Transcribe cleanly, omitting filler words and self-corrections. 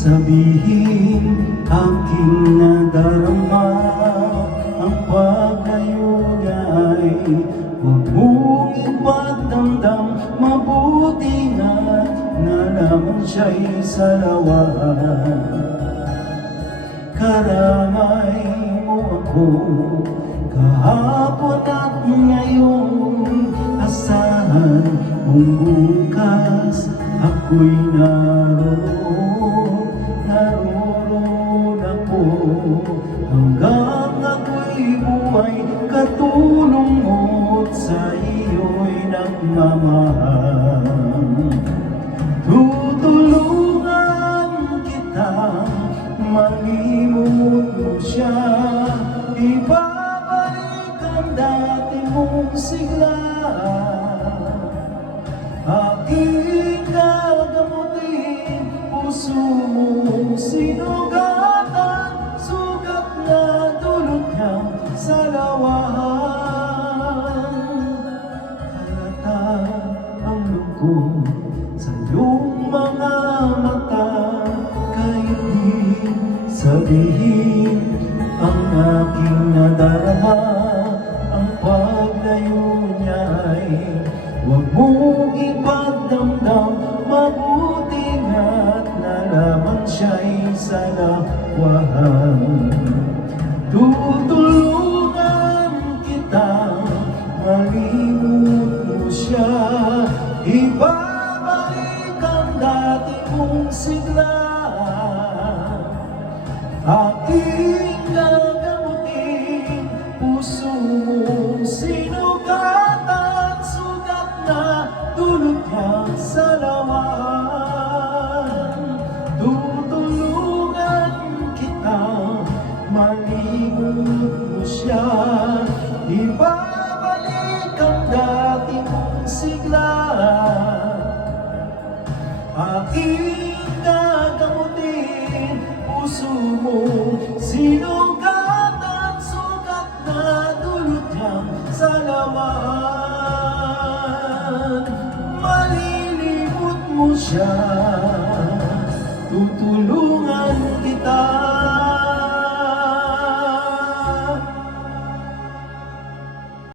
sabihin aking nadarama. Ang paglayo niya ay huwag mong ipagdamdam. Mabuti nga nalaman siya'y salawan. Karamay mo ako kahapon at ngayon. Asahan mong bukas ako'y naroon ako. Hanggang ako'y buhay, katulong mo't sa iyo'y nagmamahal. Tutulungan kita, malimot mo siya. Ibabalik ang dati mong sigla. Aking gagamutin, puso mong sinugatan. Sugat na dulot niya sa lawahan. Halata ang lungkot sa iyong mga mata. Kahit di sabihin ang aking nadarama. Ang paglayo niya'y huwag mong ipagdamdam. Mabuti nga't nalaman siya'y salawahan. Tutulungan kita, malimot mo siya. Ibabalik ang dati mong sigla. Aking gagamutin, puso mong sinugatan. Sugat na dulot niya sa lawan. Tutulungan kita, malimot mo siya. Ibabalik ang dati mong sigla. Aking gagamutin, puso mong sinugatan. Sugat na dulot niya sa lawan. Malilimot mo siya.